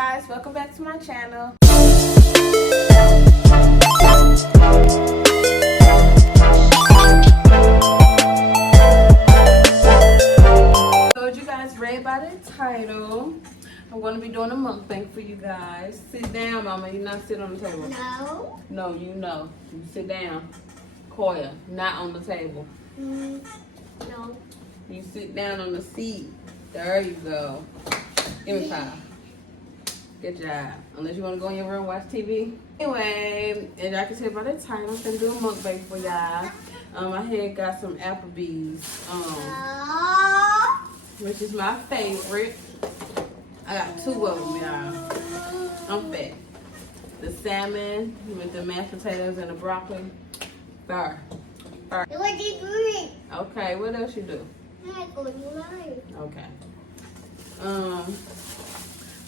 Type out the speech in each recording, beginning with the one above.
guys, welcome back to my channel. Told you guys read by the title. I'm going to be doing a mukbang for you guys. Sit down, mama. You not sit on the table. No. No, you know. You sit down. Koya, not on the table. No. You sit down on the seat. There you go. Give me 5. Good job. Unless you want to go in your room and watch TV. Anyway, as y'all can see by the title, I'm going to do a mukbang for y'all. I had got some Applebee's, which is my favorite. I got 2 of them, y'all. I'm fat. The salmon with the mashed potatoes and the broccoli. Fire. What did you do? Okay, what else you do? I go to line. Okay.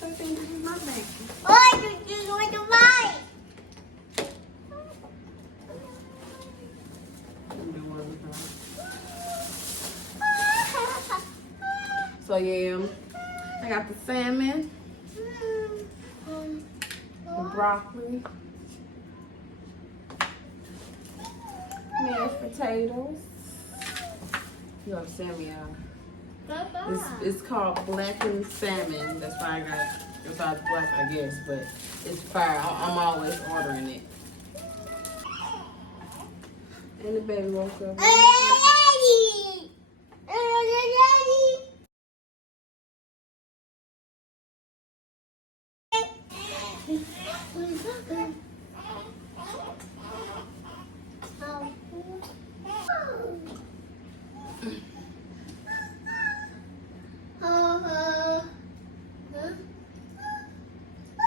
I think this is my bag. What did you go to line? So yeah, I got the salmon, the broccoli, mashed potatoes. You understand me, y'all? It's called blackened salmon. That's why I got. That's why it's black, I guess. But it's fire. I'm always ordering it. And the baby woke up.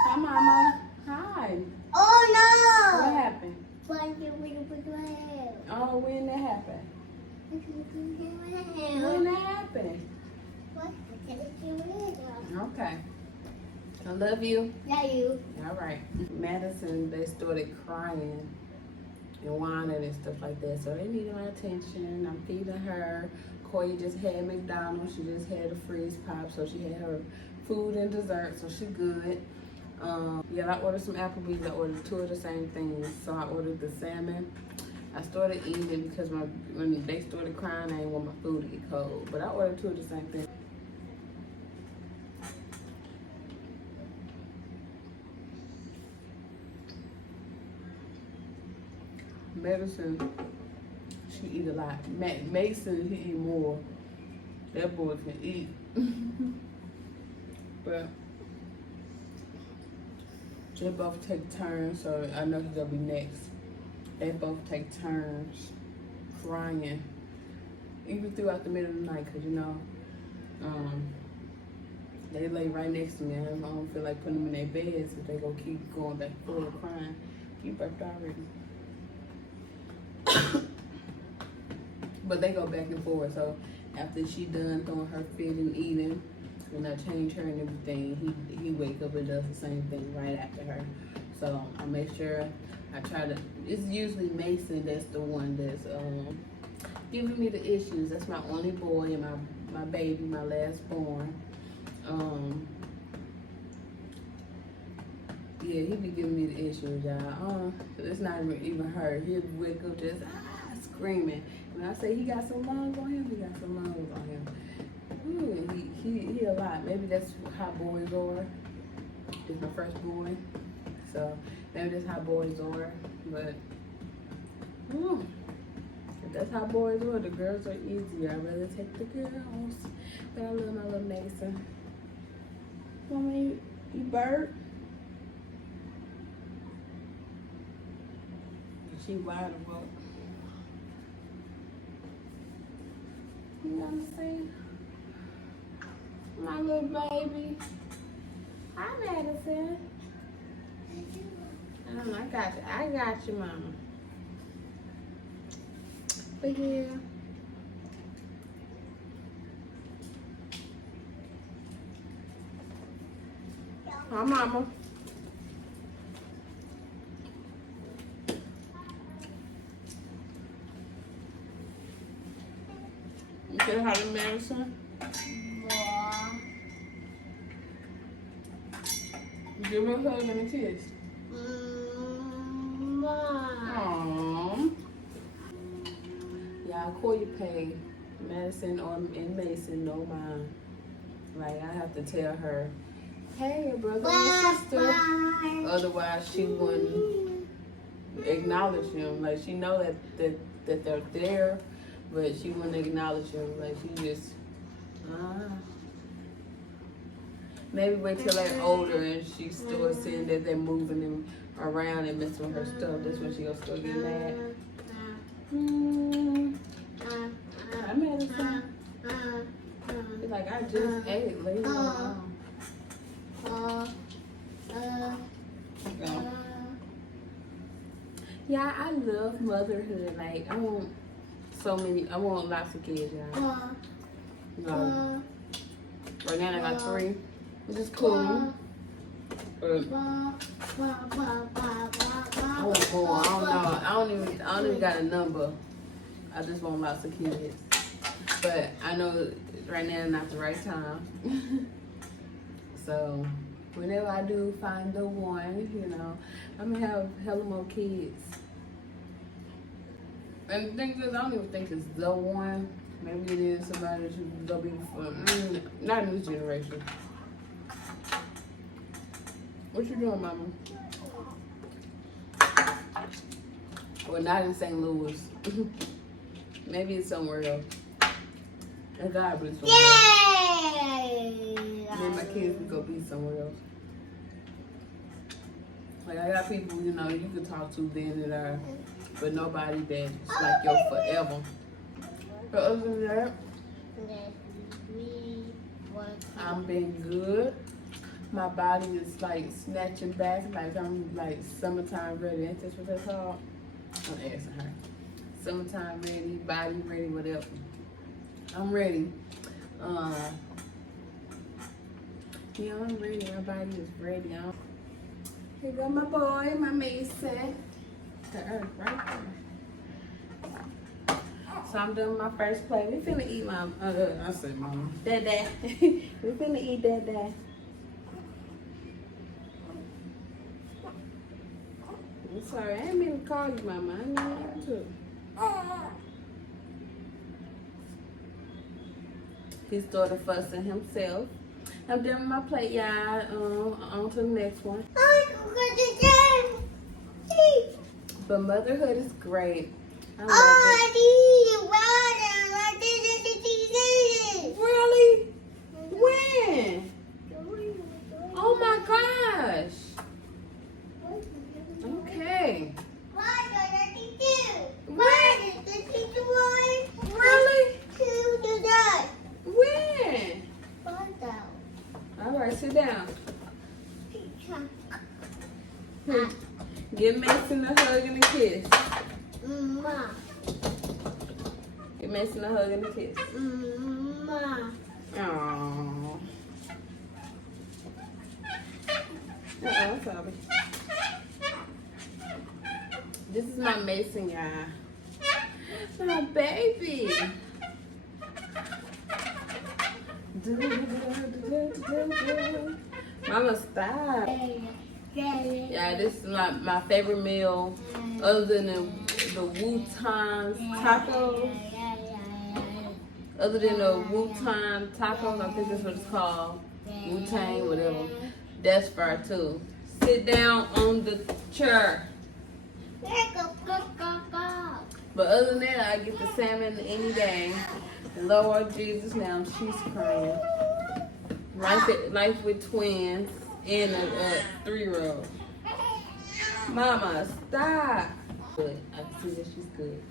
Hi, Mama. Hi. Oh no! What happened? What? Oh, when that happened? When that happened? Okay. I love you. Yeah, you. All right. Madison, they started crying and whining and stuff like that, so they needed my attention. I'm feeding her. Koya just had McDonald's. She just had a freeze pop, so she had her food and dessert, so she good. Yeah, I ordered some Applebee's. I ordered 2 of the same things. So I ordered the salmon. I started eating it because when they started crying, I didn't want my food to get cold. But I ordered 2 of the same thing. Madison, she eat a lot. Mason, he eat more. That boy can eat. But they both take turns, so I know he's gonna be next. They both take turns crying, even throughout the middle of the night, cause you know, they lay right next to me. I don't feel like putting them in their beds if they gonna keep going back and forth crying. You burped already. But they go back and forth, so after she done throwing her fit and eating, when I change her and everything, he wake up and does the same thing right after her. So I make sure I try to, it's usually Mason that's the one that's giving me the issues. That's my only boy and my baby, my last born. Yeah, he be giving me the issues, y'all. It's not even her. He'll wake up just screaming. When I say he got some lungs on him, he got some lungs on him. Ooh, he a lot. Maybe that's how boys are. It's my first boy, so maybe that's how boys are. But if that's how boys are, the girls are easier. I'd rather take the girls. But I love my little Mason. Mommy, you bird? She wide awake. You know what I'm saying? My little baby. Hi, Madison. I got you. I got you, Mama. But yeah. Hi, Mama. You said hi to Madison? Give her a hug and a kiss. Aww. Y'all, Koya pay Madison and Mason no mind. Like, I have to tell her, hey, your brother and sister. Otherwise, she wouldn't acknowledge them. Like, she know that they're there, but she wouldn't acknowledge them. Like, she just, maybe wait till they're older and she starts seeing that they're moving them around and messing with her stuff. That's when she gonna start getting mad. Hi, Madison. She's like, I just ate. Leave me alone. Yeah, I love motherhood. Like, I want lots of kids, y'all. Right now I got 3, which is cool. But I want more. I don't know. I don't even got a number. I just want lots of kids. But I know right now is not the right time. So whenever I do find the one, you know, I'm gonna have hella more kids. And the thing is, I don't even think it's the one. Maybe it is somebody that you gonna be for. Not in this generation. What you doing, Mama? Well, not in St. Louis. Maybe it's somewhere else. And God, but it's somewhere else. Maybe my kids would go be somewhere else. Like, I got people, you know, you can talk to then and there, but nobody that's like your forever. But other than that, I'm being good. My body is like snatching back, like I'm like summertime ready. Ain't this what that's called? I'm asking her. Summertime ready, body ready, whatever. I'm ready. Yeah, I'm ready. My body is ready. Here go my boy, my Mason. The earth right there. So I'm doing my first plate. We finna eat my, I said mama. Dad. We finna eat Dad. I'm sorry, I didn't mean to call you mama. I didn't mean to. He started fussing himself. I'm done with my plate, y'all. On to the next one. But motherhood is great. I love it. Really? When? Oh my gosh. Okay. Really? When? All right, sit down. Give Mason a hug and a kiss. Give Mason a hug and a kiss. Aww. Sorry. This is my Mason, y'all. My baby. Mama, stop. Yeah, this is my favorite meal, other than the Wu-Tang tacos. Other than the Wu-Tang tacos, I think that's what it's called. Wu-Tang, whatever. That's fire too. Sit down on the chair. But other than that, I get the salmon any day. Lord Jesus, now she's crying. Life with twins and a 3-year-old. Mama, stop. Good. I can see that she's good.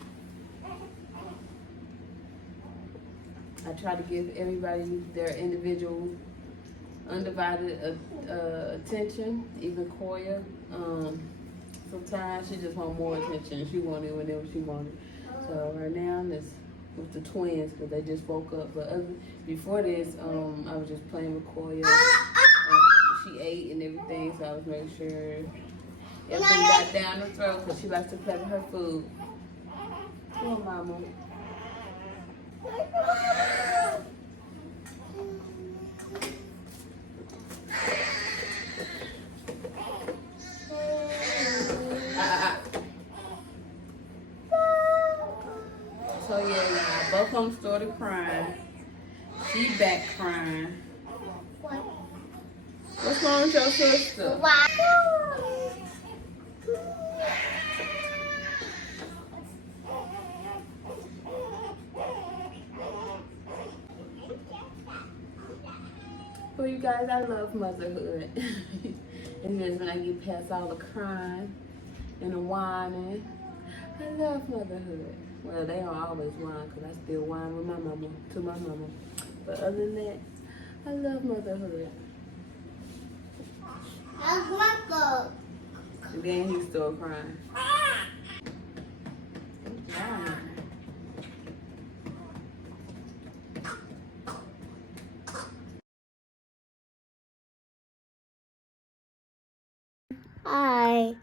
I try to give everybody their individual, undivided attention. Even Koya. Sometimes she just wants more attention. She wanted it whenever she wanted. So right now, it's with the twins because they just woke up. But before this, I was just playing with Koya. She ate and everything, so I was making sure everything got down her throat because she likes to play with her food. Come on, Mama. Plum started crying. She back crying. What? What's wrong with your sister? Wow. Well, you guys, I love motherhood. And just when I get past all the crying and the whining, I love motherhood. Well, they don't always whine because I still whine with my mama, to my mama. But other than that, I love motherhood. How's Marco? And then he started crying. Yeah. Hi.